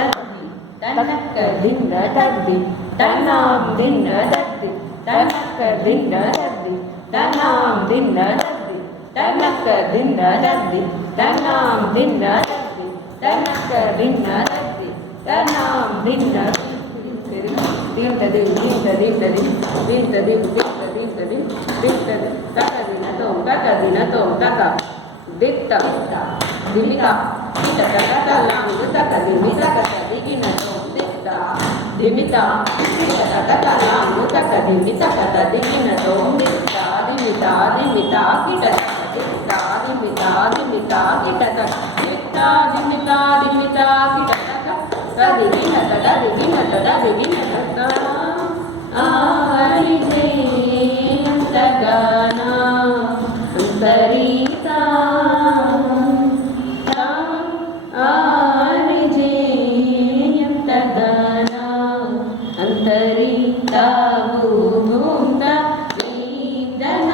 ತದ್ದಿ ತನ್ನಕ್ಕ ದಿಂದ ತದ್ದಿ ತನ್ನಾಂ ದಿಂದ ತದ್ದಿ ತನ್ನಕ್ಕ ದಿಂದ ತದ್ದಿ ತನ್ನಾಂ ದಿಂದ ತದ್ದಿ ತನ್ನಕ್ಕ ದಿಂದ ತದ್ದಿ ತನ್ನಾಂ ದಿಂದ ತದ್ದಿ ತನ್ನಕ್ಕ ದಿಂದ ತದ್ದಿ ತನ್ನಾಂ ದಿಂದ ದಿಂತದಿ ದಿಂತದಿ ದಿಂತದಿ ದಿಂತದಿ ದಿಂತದಿ ತಕದಿನ ತೋಂ ತಕ ದಿತ್ತ ದಿಮಿತ ಕಿಟ ತಕ ಲಾಂಗು ತಕ ದಿಮಿತ ಕಟ ದಿಗಿನ ತೋಂ ದಿತ್ತ ದಿಮಿತ ಕಿಟ ತಕ ಲಾಂಗು ತಕ ದಿಮಿತ ಕಟ ದಿಗಿನ ತೋಂ ದಿತ್ತ ದಿಮಿತ ದಿಮಿತ ಕಿಟ ತಕ ದಿತ್ತ ದಿಮಿತ ದಿಮಿತ ಕಿಟ ತಕ ದಿತ್ತ ದಿಮಿತ ದಿಮಿತ ಕಿಟ ತಕ ದಿಗಿನ ತಕ ದಿಗಿನ ತಕ ದಿಗಿನ ತಕ ಆರಿಜೆ ತಗನ ಅಂತರಿತಾ ಆರಿಜೆ ತಗನ ಅಂತರಿತಾ ಭೂಮುಂದ ದನ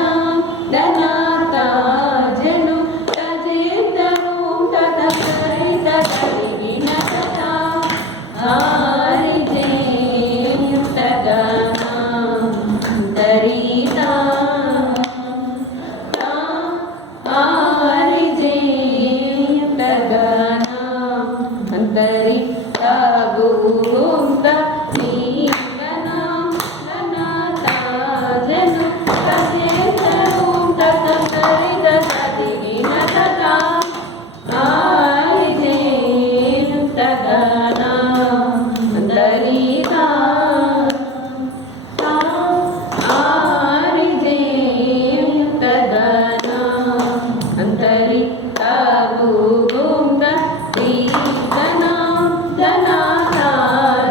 ದನಾತ ಜನು ತಜೇತರು ತದಕರಿತ ತರಿಗಿನ ತತ ಆರಿಜೆ ತಗನ ಅಂತರಿತಾ ಆರಿಜೆ ತಗನ ಅಂತರಿತಾ ಭೂಮುಂದ ದನ ದನಾತ ಜನು ತಜೇತರು ತದಕರಿತ ತರಿಗಿನ ತತ ಆರಿಜೆ ತಗನ ಅಂತರಿತಾ ಆರಿಜೆ ತಗನ ಅಂತರಿತಾ ಭೂಮುಂದ ದನ ದನಾತ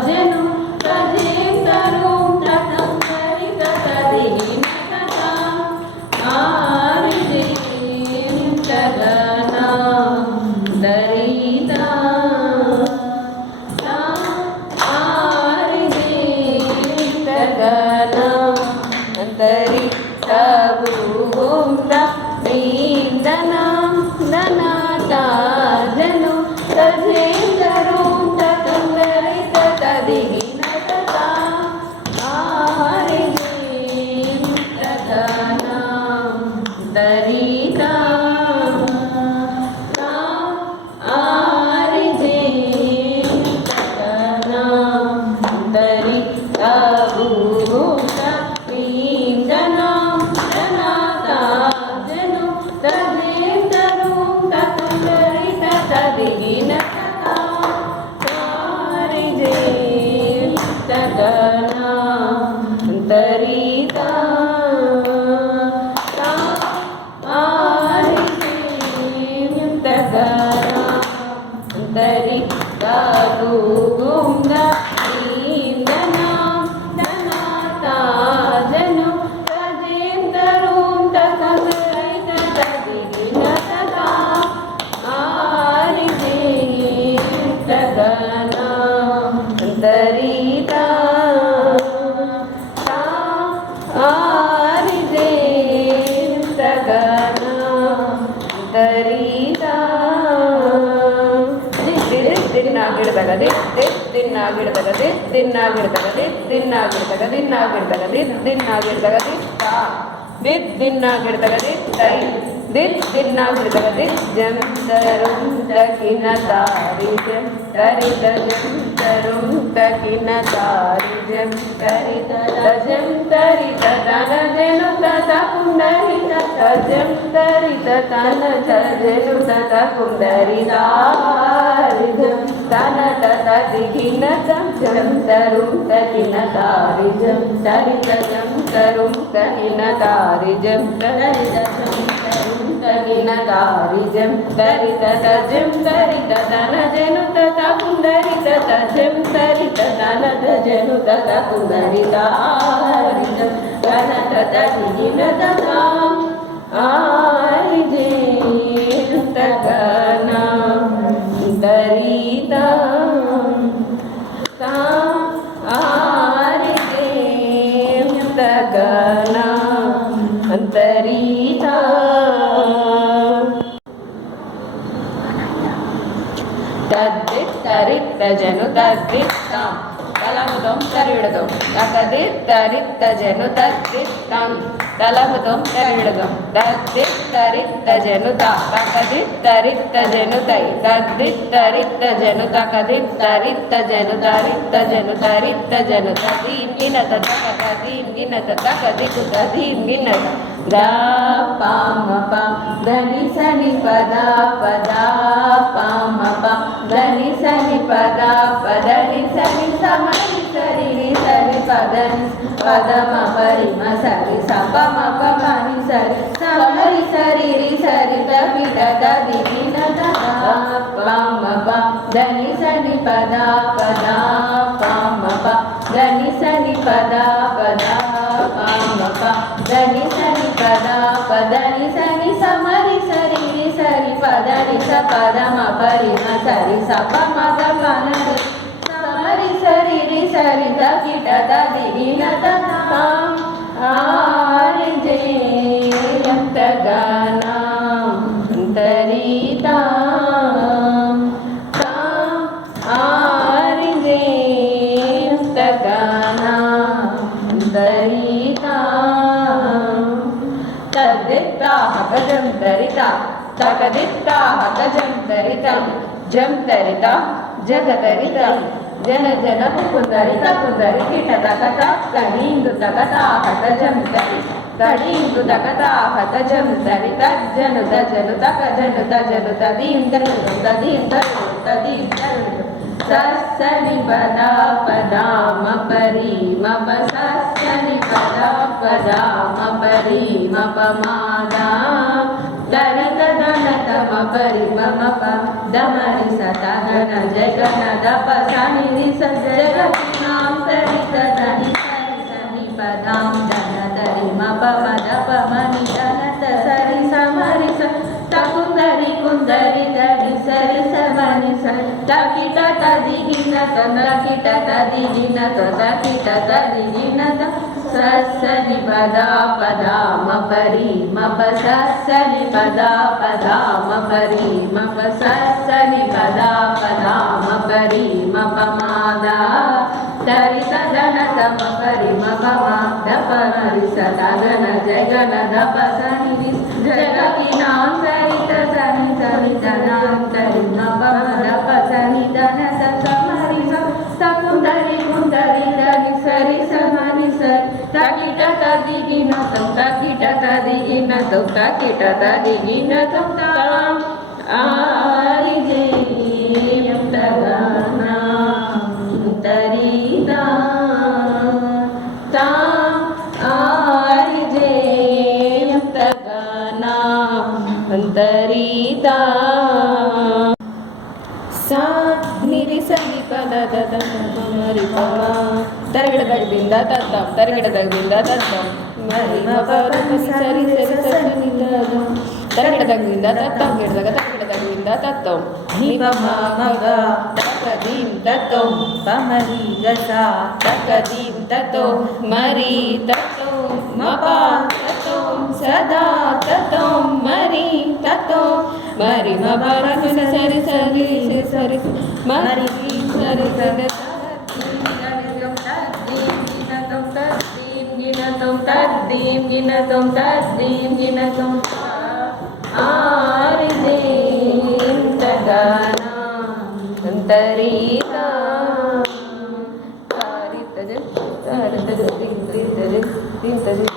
ಜನು ತಜೇತರು ತದಕರಿತ ತರಿಗಿನ ತತ ಆರಿಜೆ ತಗನ ಅಂತರಿತಾ ಆರಿಜೆ ತಗನ ಅಂತರಿತಾ ಭೂಮುಂದ ದನ ದನಾತ ಜನು ತಜೇತರು ತದಕರಿತ ತರಿಗಿನ ತತ ಆರಿಜೆ ತಗನ ಅಂತರಿತಾ ಆರಿಜೆ ತಗನ ಅಂತರಿತಾ ಭೂಮುಂದ ದನ ದನಾತ ಜನು ತಜೇತರು ತದಕರಿತ ತರಿಗಿನ ತತ ಆರಿಜೆ ತಗನ ಅಂತರಿತಾ ಆರಿಜೆ ತಗನ ಅಂತರಿತಾ ಭೂಮುಂದ ದನ ದನಾತ ಜನು ತಜೇತರು ತದಕರಿತ ತರಿಗಿನ ತತ ಆರಿಜೆ ತಗನ ಅಂತರಿತಾ ಆರಿಜೆ ತಗನ ಅಂತರಿತಾ ದಿನ್ನಾಗಿಡ್ದಾಗ ದಿನ್ನಾಗಿಡ್ದಾಗ ದಿನ್ನಾಗಿಡ್ದಾಗ ದಿನ್ನಾಗಿಡ್ದಾಗ ದಿನ್ನಾಗಿಡ್ದಾಗ ದಿನ್ನಾಗಿಡ್ದಾಗ ದಿನ್ನಾಗಿಡ್ದಾಗ ದಿತ್ತೈ ದಿನ್ನಾಗಿಡ್ದಾಗ ಜಂತರುಂ ತಕಿನ ತಾರಿ ಜಂ ತರಿತ ಜಂತರುಂ ತಕಿನ ತಾರಿ ಜಂ ತರಿತ ಜಂ ತರಿತ ತನ ಜನು ತತ ಪುಂಡರಿತ ಜಂ ತರಿತ ತನ ಜನು ತತ ಪುಂಡರಿತಾರಿ ಜಂ ತನ ತತ ದಿಗಿನ ಜಂ ತರುಂ ತಕಿನ ತಾರಿ ಜಂ ತರಿತ ಜಂ ತರುಂ ತಕಿನ ತಾರಿ ಜಂ ತರಿತ ಜಂ ತರುಂ ತಕಿನ ತಾರಿ ಜಂ ತರಿತ ಜಂ ತರಿತ ತನ ಜನು ತತ ಪುಂಡರಿತ ಜಂ ತರಿತ ತನ ಜನು ತತ ಪುಂಡರಿತಾರಿ ಜಂ ತನ ತತ ದಿಗಿನ ತತ ಆರಿಜೆ ತಗನ ಅಂತರಿತಾ ಆರಿಜೆ ತಗನ ಅಂತರಿತಾ ತದ್ದಿತ್ತ తరిత్త జను తరిత్తం తలముదం తరివిడదం తరిత్త జను తరిత్తం తలముదం తరివిడదం తరిత్త జను తరిత్త జను తరిత్త జను తరిత్త జను తరిత్త జను దీన్ తకది కుతదీన్ దా పామ ప ధని సని పద పామ ప ధని సని పద పదని సని సమని సరి సరి పదని పదమ పరిమ సరి సపమ పమని సరి సమరి సరి సరి తపిట తదిన పామ ప ధని సని పద పామ ప ధని సని పద పామ ప ధని సని పదని సని సమరి సరి సరి పదని స పదమ పరిమ సరి సపమ పమన సమరి సరి సరి తకిట తదిన ఆరింజయంతగానా అంతరితా ఆరింజయంతగానా అంతరితా తదిత్తా హకజం దరితా తకదిత్తా హకజం దరితం జం దరిత జగదరిత జన జన కుందరిత కుందరి కిట తకత కడీందు తకత హకజం దరి కడీందు తకత హకజం దరి తజ్జను తజను తక జను తజను తదీం తను తదీం తను తదీం తను సస్సని పదా పదామ పరి మప సస్సని పదా పదామ పరి మప మాదా దరిత దనత మపరి మప దమరి సతగన జగన దప సని రిస జగనాం దరిత దని సరి సని పదాం దన దరి మప మదప మని దనత సరి సమరి స తకుందరి కుందరి దరి సరి సమని స తకిట తదిగిన తకిట తదిగిన తకిట తదిగిన సస్సని పదా పదామ పరి మప సస్సని పదా పదామ పరి మప సస్సని పదా పదామ పరి మప మాదా దరిత ధనత మపరి మప దప మరి సదగన జగన దప సని జగతి నాం సరిత సని సని ధనాంతరి మప దప సని ధనత సమరి సకుందరి కుందరి ధని సరి సమని సరి తకిట తదిగిన తకిట తదిగిన తకిట తదిగిన తాం ఆరిజయంతగానా అంతరితా తాం ఆరిజయంతగానా అంతరితా సా నిరి సరి పద దద మరి పమ తరిగిడదగింద తత్తం తరిగిడదగింద తత్తం మరి మపరని సరి సరి సరి దద తరిగిడదగింద తత్తం గిడదగింద తత్తం నిపమ మగ తకదీం తత్తం పమరి గసా తకదీం తత్తం మరి తత్తం మప తత్తం సదా తత్తం మరి తత్తం మరి మపరని సరి సరి సరి మరి సరి సరి తద్దీం గినతం ఆరిజయంతగానా అంతరితా దీంతది